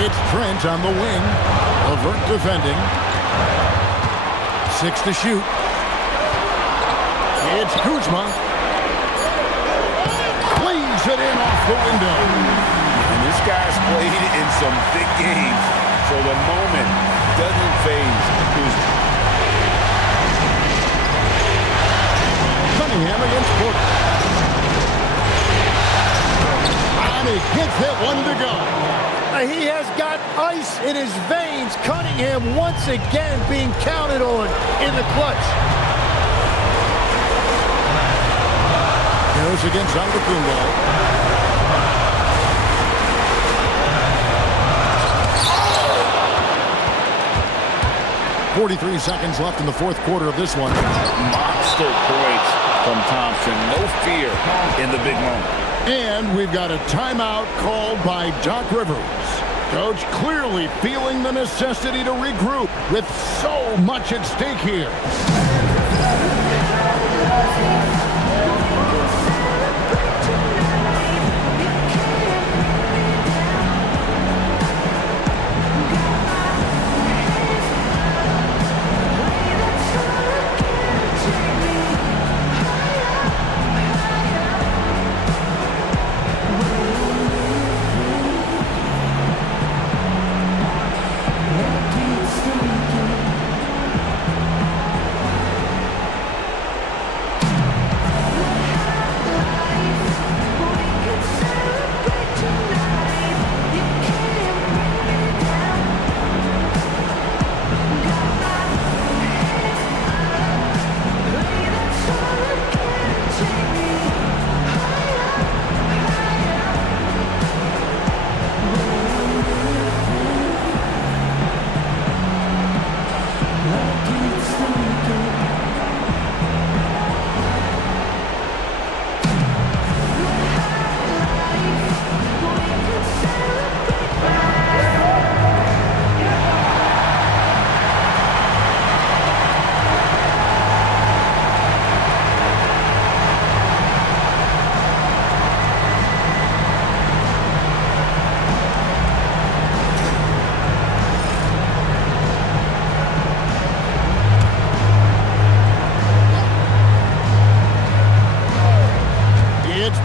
It's Trent on the wing. Levert defending. 6 to shoot. It's Kuzma. Plays it in off the window. And this guy's played in some big games, so the moment doesn't faze Kuzma. Cunningham against Porter. And he hits that one to go. He has got ice in his veins. Cunningham once again being counted on in the clutch. Goes against Antetokounmpo. 43 seconds left in the fourth quarter of this one. Monster points from Thompson. No fear in the big moment. And we've got a timeout called by Doc Rivers. Coach clearly feeling the necessity to regroup with so much at stake here.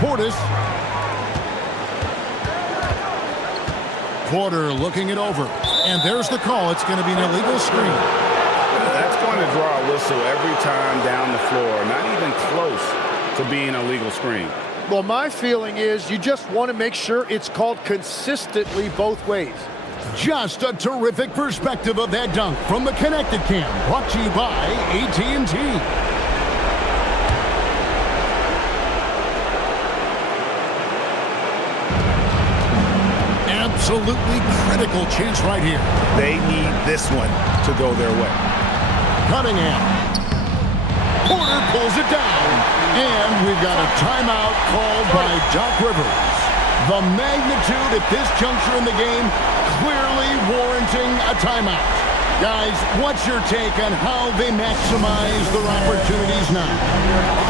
Portis. Porter looking it over. And there's the call. It's going to be an illegal screen. That's going to draw a whistle every time down the floor. Not even close to being a legal screen. Well, my feeling is you just want to make sure it's called consistently both ways. Just a terrific perspective of that dunk from the Connected Cam. Brought to you by AT&T. Absolutely critical chance right here. They need this one to go their way. Cunningham. Porter pulls it down. And we've got a timeout called by Doc Rivers. The magnitude at this juncture in the game clearly warranting a timeout. Guys, what's your take on how they maximize their opportunities now?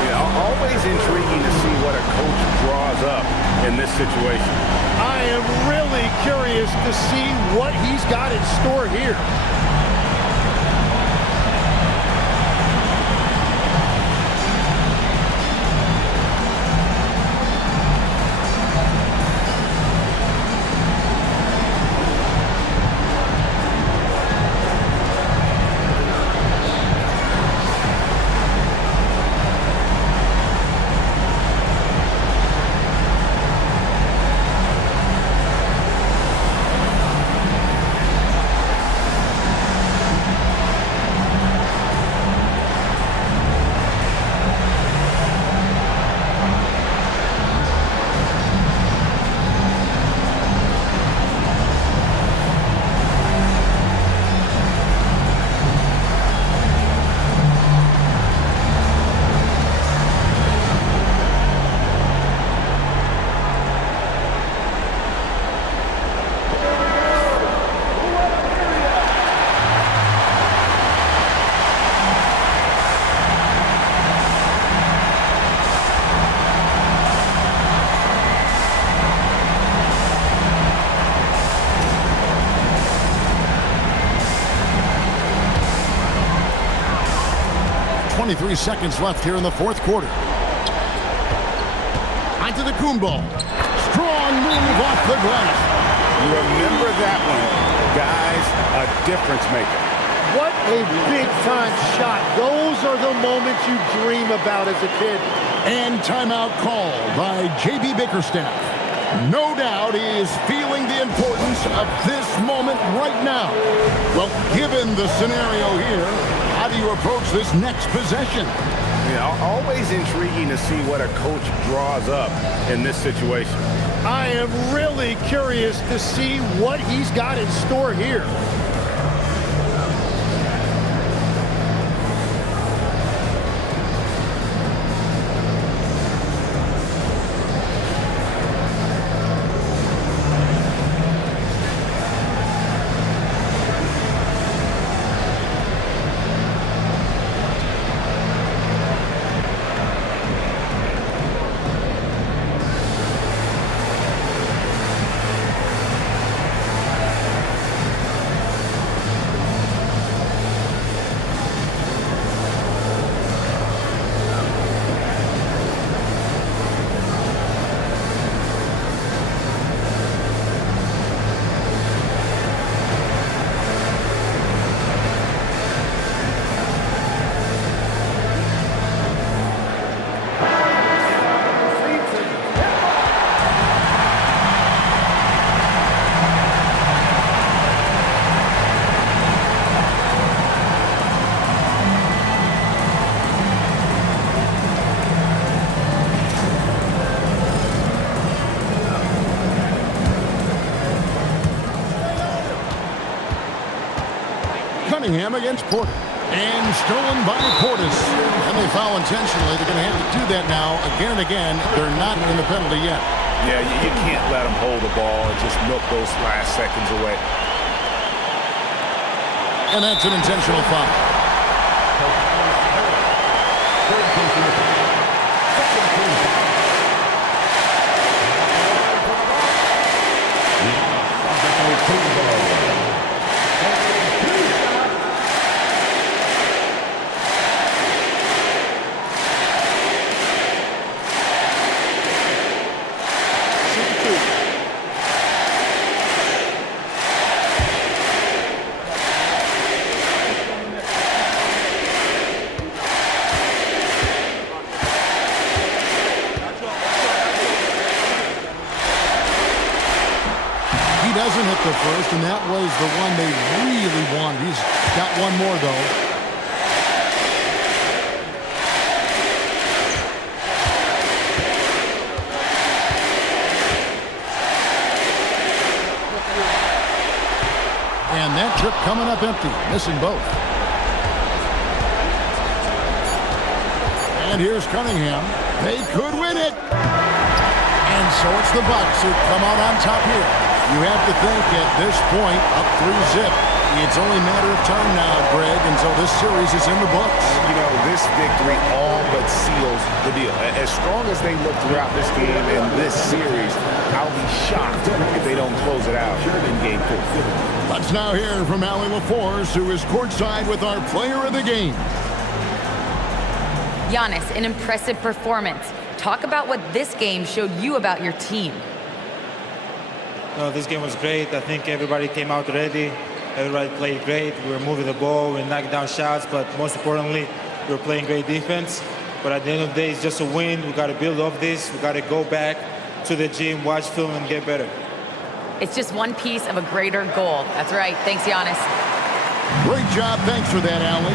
Yeah, always intriguing to see what a coach draws up in this situation. I am curious to see what he's got in store here. .23 seconds left here in the fourth quarter. Onto the Kumbo. Strong move off the glass. You remember that one, guys, a difference maker. What a big-time shot. Those are the moments you dream about as a kid. And timeout called by J.B. Bickerstaff. No doubt he is feeling the importance of this moment right now. Well, given the scenario here, how do you approach this next possession? Yeah, always intriguing to see what a coach draws up in this situation. I am really curious to see what he's got in store here. Against Porter. And stolen by Portis. And they foul intentionally. They're going to have to do that now again and again. They're not in the penalty yet. Yeah, you can't let them hold the ball and just milk those last seconds away. And that's an intentional foul. Doesn't hit the first, and that was the one they really wanted. He's got one more, though. And that trip coming up empty, missing both. And here's Cunningham. They could win it. And so it's the Bucks who come out on top here. You have to think at this point, up 3-zip. It's only a matter of time now, Greg, until this series is in the books. You know, this victory all but seals the deal. As strong as they look throughout this game and this series, I'll be shocked if they don't close it out in Game 2. Let's now hear from Allie LaForce, who is courtside with our player of the game. Giannis, an impressive performance. Talk about what this game showed you about your team. No, this game was great. I think everybody came out ready. Everybody played great. We were moving the ball, we knocked down shots, but most importantly, we were playing great defense. But at the end of the day, it's just a win. We got to build off this. We got to go back to the gym, watch film, and get better. It's just one piece of a greater goal. That's right. Thanks, Giannis. Great job. Thanks for that, Allie.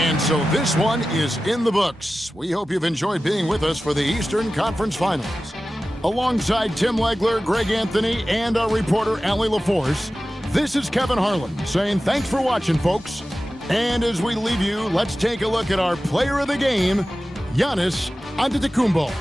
And so this one is in the books. We hope you've enjoyed being with us for the Eastern Conference Finals. Alongside Tim Legler, Greg Anthony, and our reporter, Allie LaForce, this is Kevin Harlan saying thanks for watching, folks. And as we leave you, let's take a look at our player of the game, Giannis Antetokounmpo.